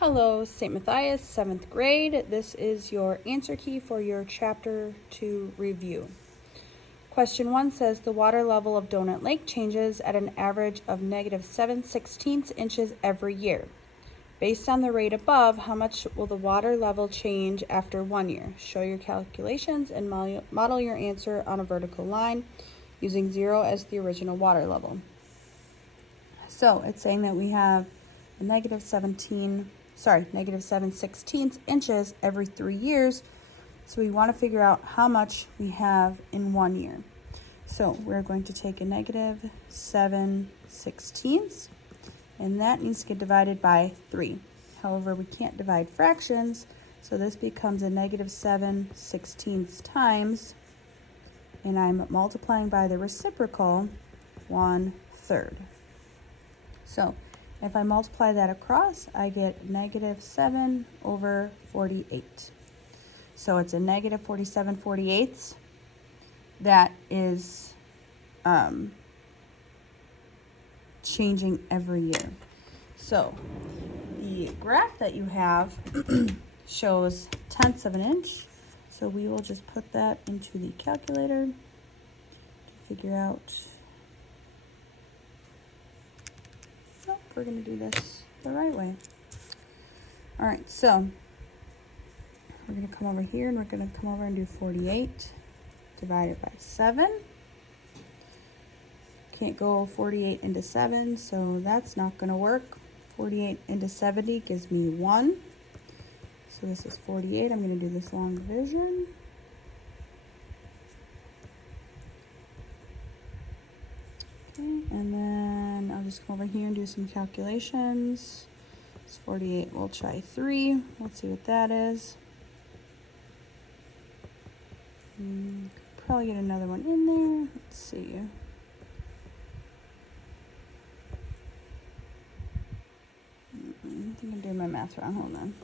Hello, St. Matthias, 7th grade. This is your answer key for your Chapter 2 review. Question 1 says the water level of Donut Lake changes at an average of -7/16 inches every year. Based on the rate above, how much will the water level change after 1 year? Show your calculations and model your answer on a vertical line using 0 as the original water level. So it's saying that we have a -7/16 inches every 3 years. So we want to figure out how much we have in 1 year. So we're going to take a -7/16, and that needs to get divided by 3. However, we can't divide fractions, so this becomes a -7/16 times, and I'm multiplying by the reciprocal, 1/3. So if I multiply that across, I get -7/48. So it's a -47/48 that is changing every year. So the graph that you have shows tenths of an inch. So we will just put that into the calculator to figure out. We're going to do this the right way. All right, so we're going to come over here and we're going to come over and do 48 divided by 7. Can't go 48 into 7, so that's not going to work. 48 into 70 gives me 1. So this is 48. I'm going to do this long division. And then I'll just come over here and do some calculations. It's 48, we'll try 3. Let's see what that is. Probably get another one in there. Let's see. I think I'm doing my math wrong. Hold on.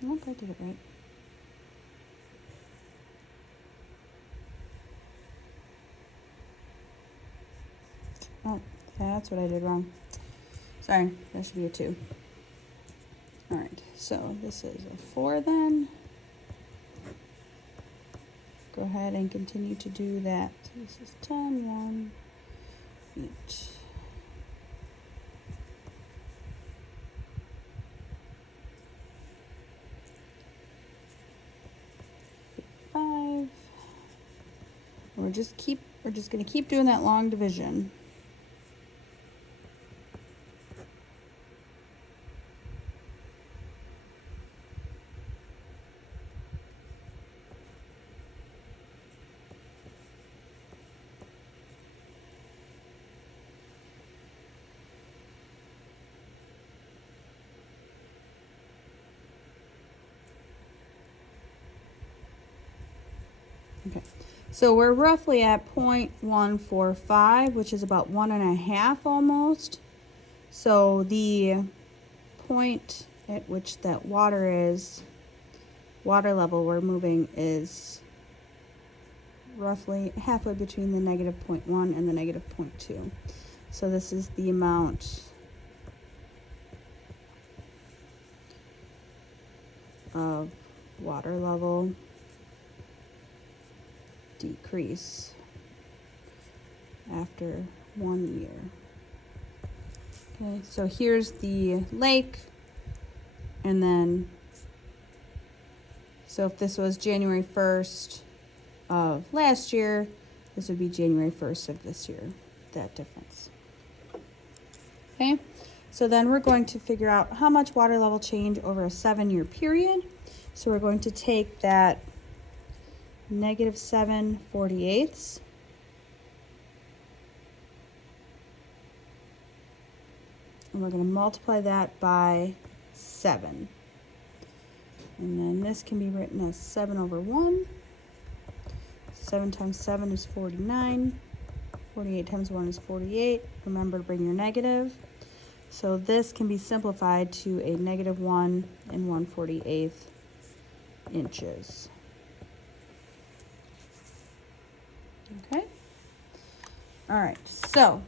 Nope, I did it right. Oh, that's what I did wrong. Sorry, that should be a 2. All right, so this is a 4 then. Go ahead and continue to do that. This is 10, 1, 8. We're just gonna keep doing that long division. Okay, so we're roughly at 0.145, which is about 1.5 almost. So the point at which that water level we're moving is roughly halfway between the -0.1 and the -0.2. So this is the amount of water level decrease after 1 year. Okay, so here's the lake, and then so if this was January 1st of last year, this would be January 1st of this year, that difference. Okay, so then we're going to figure out how much water level change over a 7-year period. So we're going to take that -7/48 and we're going to multiply that by 7. And then this can be written as 7/1. 7 times 7 is 49. 48 times 1 is 48. Remember to bring your negative. So this can be simplified to a -1 and 1/48 inches. Okay. All right, so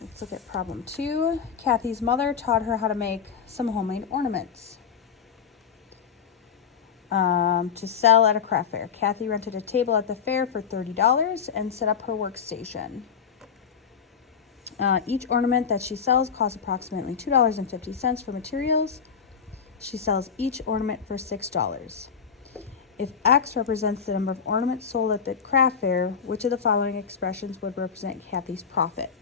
let's look at problem 2. Kathy's mother taught her how to make some homemade ornaments to sell at a craft fair. Kathy rented a table at the fair for $30 and set up her workstation. Each ornament that she sells costs approximately $2.50 for materials. She sells each ornament for $6. If X represents the number of ornaments sold at the craft fair, which of the following expressions would represent Kathy's profit?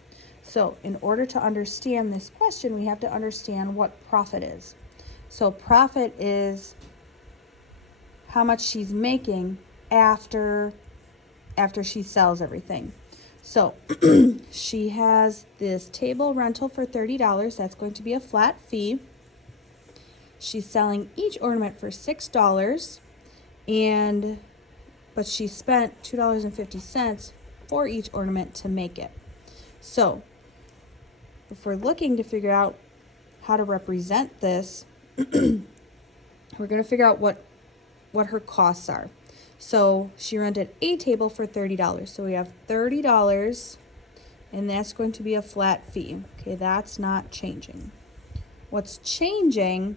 So in order to understand this question, we have to understand what profit is. So profit is how much she's making after she sells everything. So she has this table rental for $30. That's going to be a flat fee. She's selling each ornament for $6, but she spent $2.50 for each ornament to make it. So if we're looking to figure out how to represent this, we're going to figure out what her costs are. So she rented a table for $30. So we have $30, and that's going to be a flat fee. Okay, that's not changing. What's changing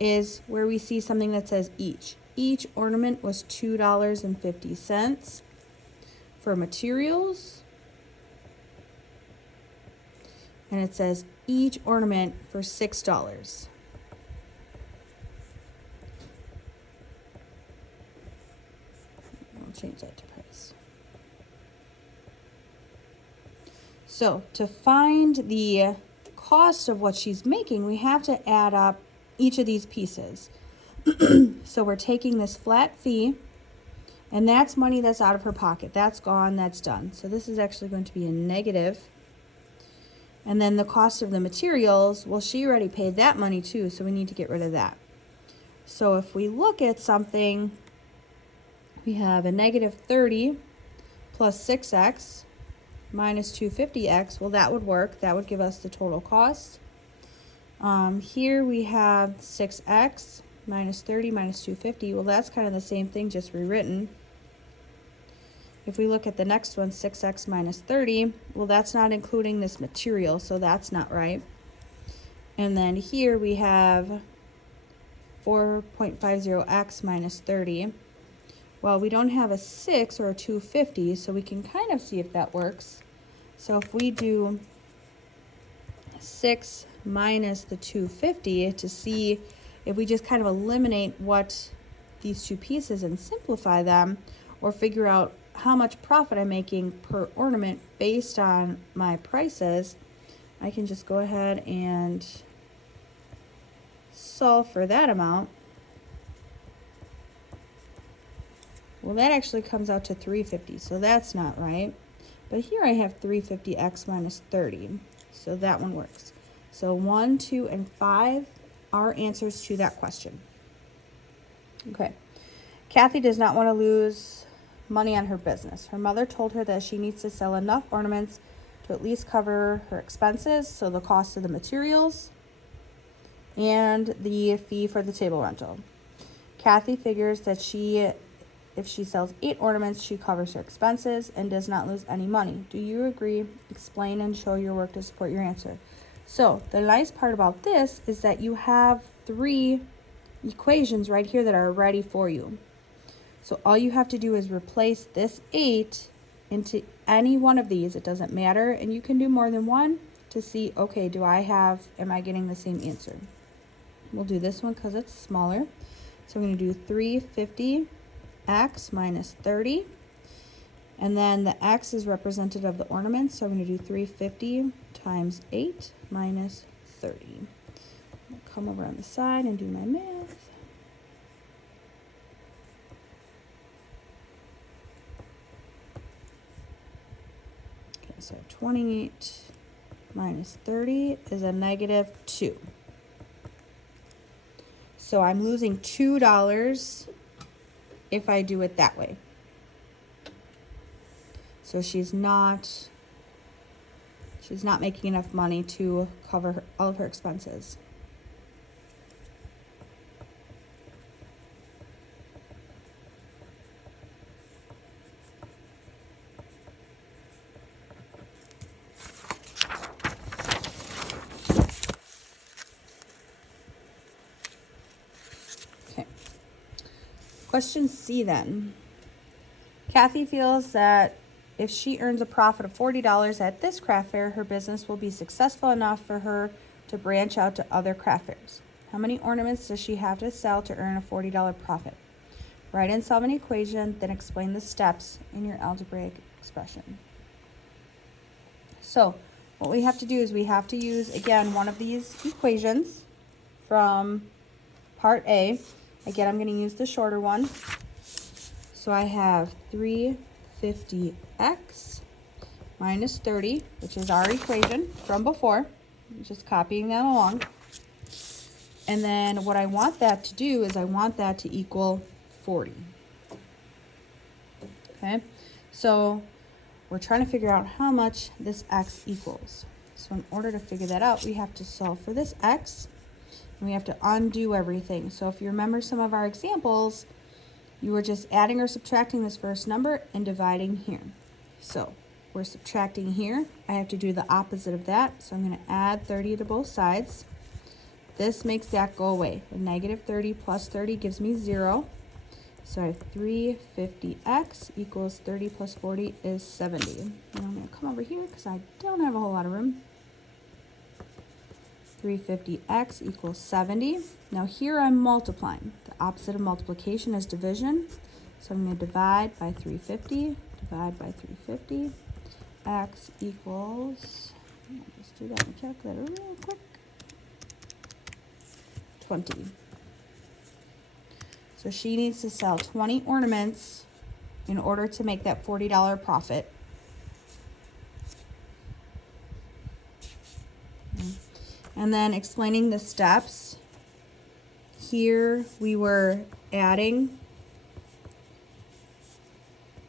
is where we see something that says each. Each ornament was $2.50 for materials. And it says each ornament for $6. I'll change that to price. So to find the cost of what she's making, we have to add up each of these pieces. So we're taking this flat fee, and that's money that's out of her pocket. That's gone, that's done. So this is actually going to be a negative. And then the cost of the materials, well, she already paid that money too, so we need to get rid of that. So if we look at something, we have a negative 30 plus 6x minus 250x. Well, that would work. That would give us the total cost. Here we have 6x minus 30 minus 250. Well, that's kind of the same thing, just rewritten. If we look at the next one, 6x minus 30, well, that's not including this material, so that's not right. And then here we have 4.50x minus 30. Well, we don't have a 6 or a 250, so we can kind of see if that works. So if we do 6 minus the 250 to see if we just kind of eliminate what these two pieces and simplify them, or figure out how much profit I'm making per ornament based on my prices, I can just go ahead and solve for that amount. Well, that actually comes out to 350, so that's not right. But here I have 350x minus 30, so that one works. So 1, 2, and 5 are answers to that question. Okay. Kathy does not want to lose money on her business. Her mother told her that she needs to sell enough ornaments to at least cover her expenses, so the cost of the materials and the fee for the table rental. Kathy figures that if she sells 8 ornaments, she covers her expenses and does not lose any money. Do you agree? Explain and show your work to support your answer. So the nice part about this is that you have 3 equations right here that are ready for you. So all you have to do is replace this 8 into any one of these. It doesn't matter, and you can do more than one to see, okay, am I getting the same answer? We'll do this one because it's smaller. So we're going to do 350x minus 30. And then the x is representative of the ornaments, so I'm going to do 350 times 8 minus 30. I'll come over on the side and do my math. Okay, so 28 minus 30 is a negative 2. So I'm losing $2 if I do it that way. So she's not making enough money to cover all of her expenses. Question C then. Kathy feels that if she earns a profit of $40 at this craft fair, her business will be successful enough for her to branch out to other craft fairs. How many ornaments does she have to sell to earn a $40 profit? Write and solve an equation, then explain the steps in your algebraic expression. So what we have to do is we have to use, again, one of these equations from part A. Again, I'm going to use the shorter one. So I have 350x minus 30, which is our equation from before. I'm just copying that along. And then what I want that to do is I want that to equal 40. Okay, so we're trying to figure out how much this x equals. So in order to figure that out, we have to solve for this x, and we have to undo everything. So if you remember some of our examples, you were just adding or subtracting this first number and dividing here. So we're subtracting here. I have to do the opposite of that. So I'm going to add 30 to both sides. This makes that go away. A negative 30 plus 30 gives me 0. So I have 350x equals 30 plus 40 is 70. And I'm going to come over here because I don't have a whole lot of room. 350x equals 70. Now here I'm multiplying. The opposite of multiplication is division. So I'm going to divide by 350, divide by 350. X equals, let's do that in the calculator real quick, 20. So she needs to sell 20 ornaments in order to make that $40 profit. And then explaining the steps. Here we were adding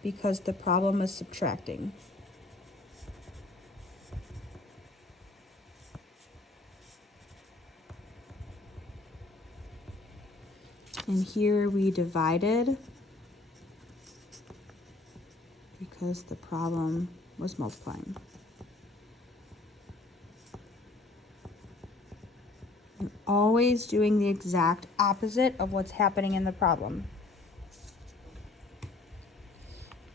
because the problem is subtracting. And here we divided because the problem was multiplying. And always doing the exact opposite of what's happening in the problem.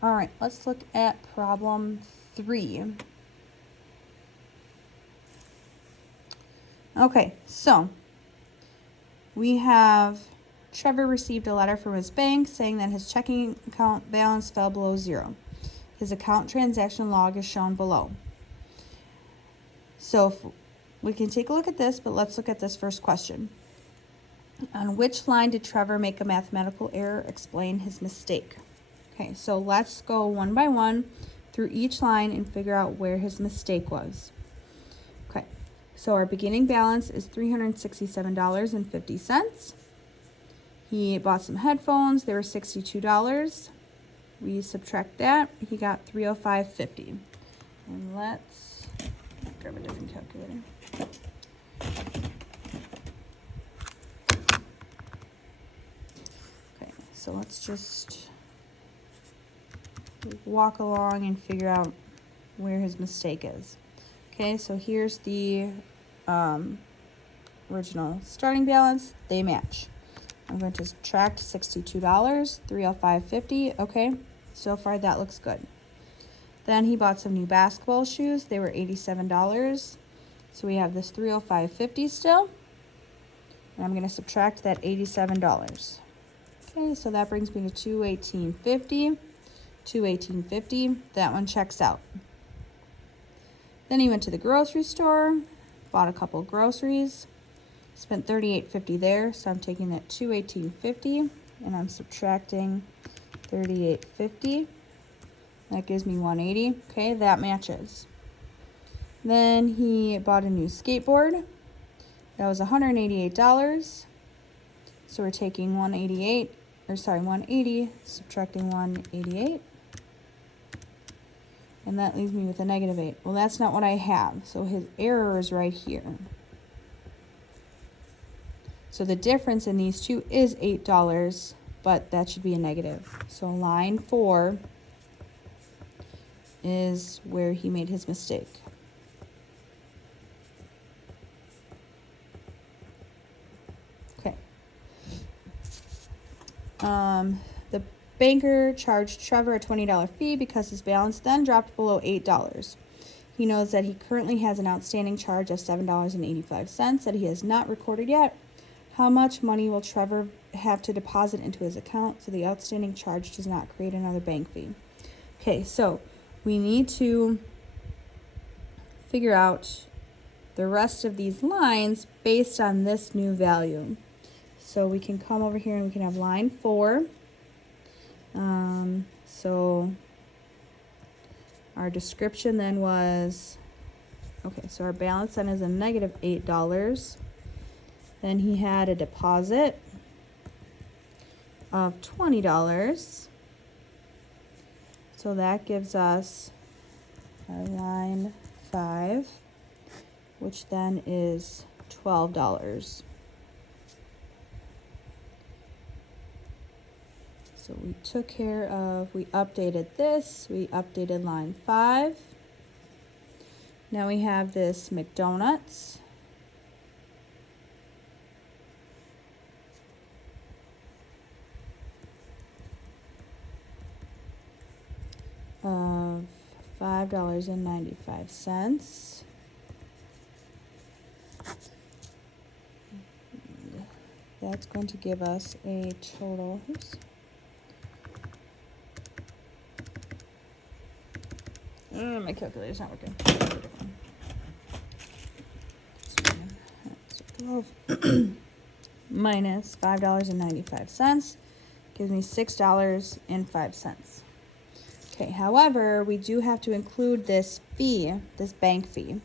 All right, let's look at problem 3. Okay, so we have Trevor received a letter from his bank saying that his checking account balance fell below 0. His account transaction log is shown below. So we can take a look at this, but let's look at this first question. On which line did Trevor make a mathematical error? Explain his mistake. Okay, so let's go one by one through each line and figure out where his mistake was. Okay, so our beginning balance is $367.50. He bought some headphones. They were $62. We subtract that. He got $305.50. And let's grab a different calculator. Okay, so let's just walk along and figure out where his mistake is. Okay, so here's the original starting balance. They match. I'm going to subtract $62, $305.50. Okay, so far that looks good. Then he bought some new basketball shoes. They were $87. So we have this $305.50 still. And I'm going to subtract that $87. Okay, so that brings me to $218.50. $218.50. That one checks out. Then he went to the grocery store, bought a couple groceries. Spent $38.50 there, so I'm taking that $218.50 and I'm subtracting $38.50. That gives me $180. Okay, that matches. Then he bought a new skateboard. That was $188. So we're taking $180, subtracting $188. And that leaves me with a -8. Well, that's not what I have, so his error is right here. So the difference in these two is $8, but that should be a negative. So line 4 is where he made his mistake. Okay. The banker charged Trevor a $20 fee because his balance then dropped below $8. He knows that he currently has an outstanding charge of $7.85 that he has not recorded yet. How much money will Trevor have to deposit into his account so the outstanding charge does not create another bank fee? Okay, so we need to figure out the rest of these lines based on this new value. So we can come over here and we can have line 4. So our description then was, okay, so our balance then is a negative $8. Then he had a deposit of $20. So that gives us our line 5, which then is $12. So we took care of, we updated this, we updated line 5. Now we have this McDonald's. Of $5.95. That's going to give us a total, oops. My calculator's not working. So 12 minus $5.95 gives me $6.05. Okay, however, we do have to include this fee, this bank fee.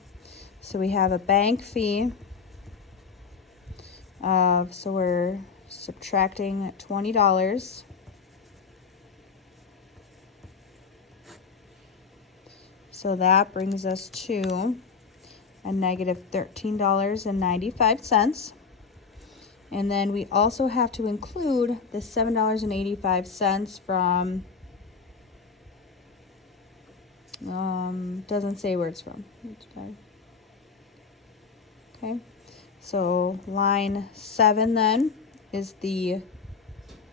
So we have a bank fee of, so we're subtracting $20. So that brings us to a negative $13.95. And then we also have to include the $7.85 from, doesn't say where it's from. Okay, so line 7 then is the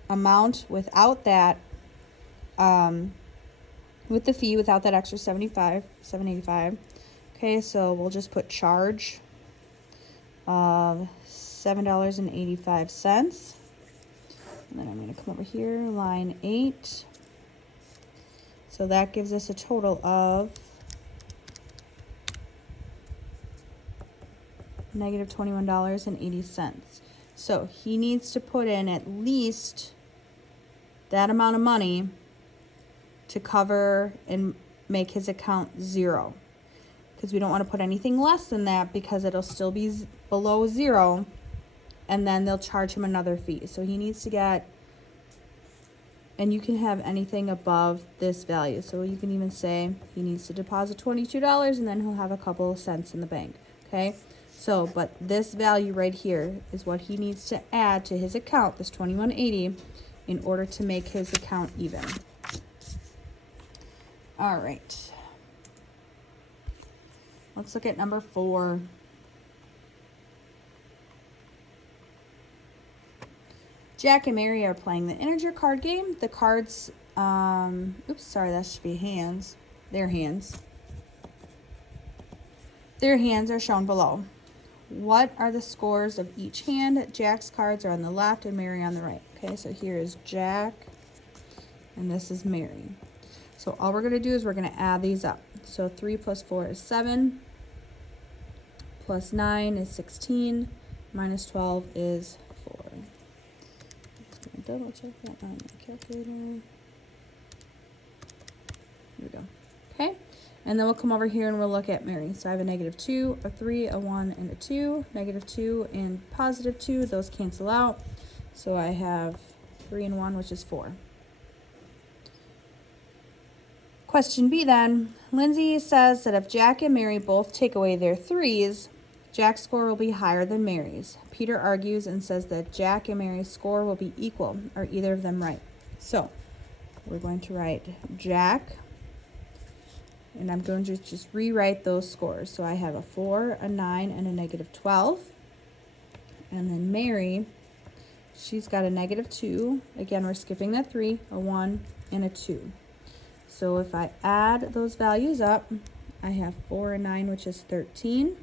amount without that, with the fee, without that extra $7.85. Okay, so we'll just put charge of $7.85. And then I'm going to come over here, line 8. So that gives us a total of negative $21.80. So he needs to put in at least that amount of money to cover and make his account 0. Because we don't want to put anything less than that because it'll still be below 0. And then they'll charge him another fee. So he needs to get, and you can have anything above this value. So you can even say he needs to deposit $22 and then he'll have a couple cents in the bank. Okay, so but this value right here is what he needs to add to his account, this $21.80, in order to make his account even. All right, let's look at number 4. Jack and Mary are playing the integer card game. The cards, oops, sorry, that should be hands. Their hands. Their hands are shown below. What are the scores of each hand? Jack's cards are on the left and Mary on the right. Okay, so here is Jack and this is Mary. So all we're going to do is we're going to add these up. So 3 plus 4 is 7, plus 9 is 16, minus 12 is 4. Just going to double check that on my calculator. Here we go. Okay, and then we'll come over here and we'll look at Mary. So I have a negative 2, a 3, a 1, and a 2. Negative 2 and positive 2, those cancel out. So I have 3 and 1, which is 4. Question B then, Lindsay says that if Jack and Mary both take away their 3s, Jack's score will be higher than Mary's. Peter argues and says that Jack and Mary's score will be equal. Are either of them right? So we're going to write Jack, and I'm going to just rewrite those scores. So I have a 4, a 9, and a negative 12. And then Mary, she's got a -2. Again, we're skipping the 3, a 1, and a 2. So if I add those values up, I have 4 and 9, which is 13.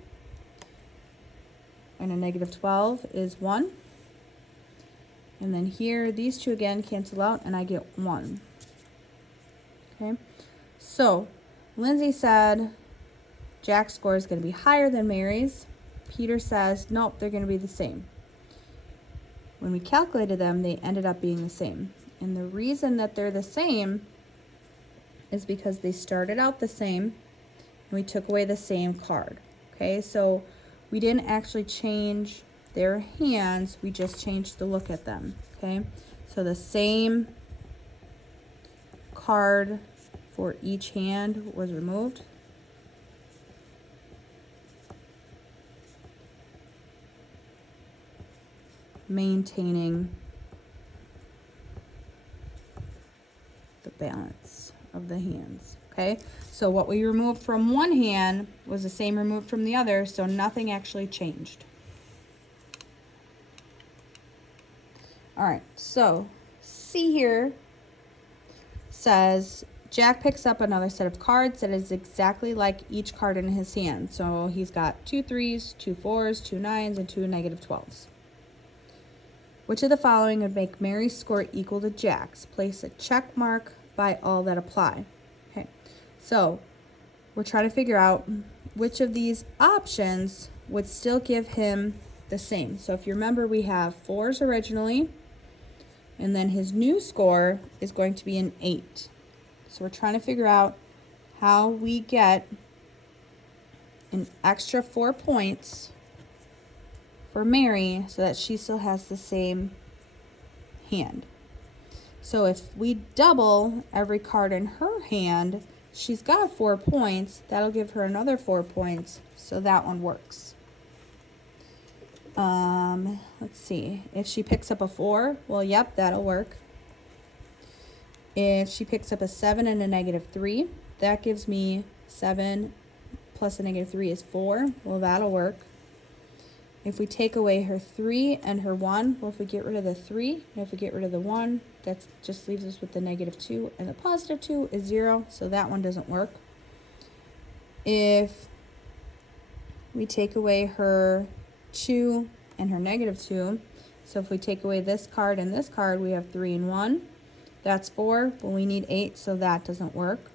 And a -12 is 1. And then here, these two again cancel out, and I get 1. Okay, so Lindsay said Jack's score is going to be higher than Mary's. Peter says, nope, they're going to be the same. When we calculated them, they ended up being the same. And the reason that they're the same is because they started out the same, and we took away the same card. Okay, so we didn't actually change their hands, we just changed the look at them. Okay, so the same card for each hand was removed. Maintaining the balance of the hands. Okay, so what we removed from one hand was the same removed from the other, so nothing actually changed. All right, so C here says Jack picks up another set of cards that is exactly like each card in his hand. So he's got 2 3s, 2 4s, 2 9s, and 2 -12s. Which of the following would make Mary's score equal to Jack's? Place a check mark by all that apply. Okay, so we're trying to figure out which of these options would still give him the same. So if you remember, we have 4s originally, and then his new score is going to be an 8. So we're trying to figure out how we get an extra 4 points for Mary so that she still has the same hand. So if we double every card in her hand, she's got 4 points. That'll give her another 4 points. So that one works. Let's see. If she picks up a 4, well, yep, that'll work. If she picks up a 7 and a -3, that gives me 7 plus a -3 is 4. Well, that'll work. If we take away her 3 and her 1, well, if we get rid of the 3 and if we get rid of the 1, that just leaves us with the -2, and the +2 is 0, so that one doesn't work. If we take away her 2 and her -2, so if we take away this card and this card, we have 3 and 1. That's 4, but we need 8, so that doesn't work.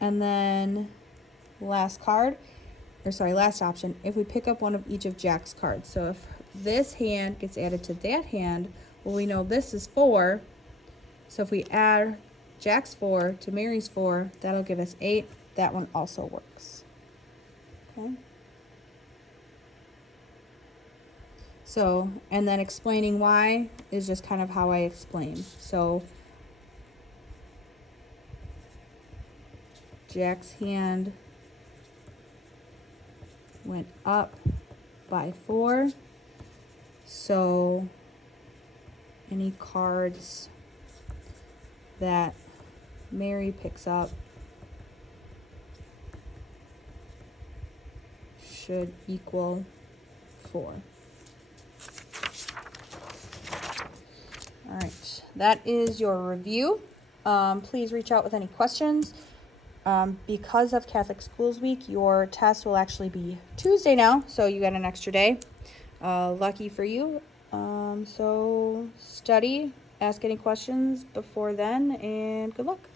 And then last option, if we pick up one of each of Jack's cards. So if this hand gets added to that hand, well, we know this is 4. So if we add Jack's 4 to Mary's 4, that'll give us 8. That one also works. Okay. So, and then explaining why is just kind of how I explain. So Jack's hand went up by 4. So any cards that Mary picks up should equal 4. All right, that is your review. Please reach out with any questions. Because of Catholic Schools Week, your test will actually be Tuesday now, so you got an extra day. Lucky for you. So study, ask any questions before then, and good luck.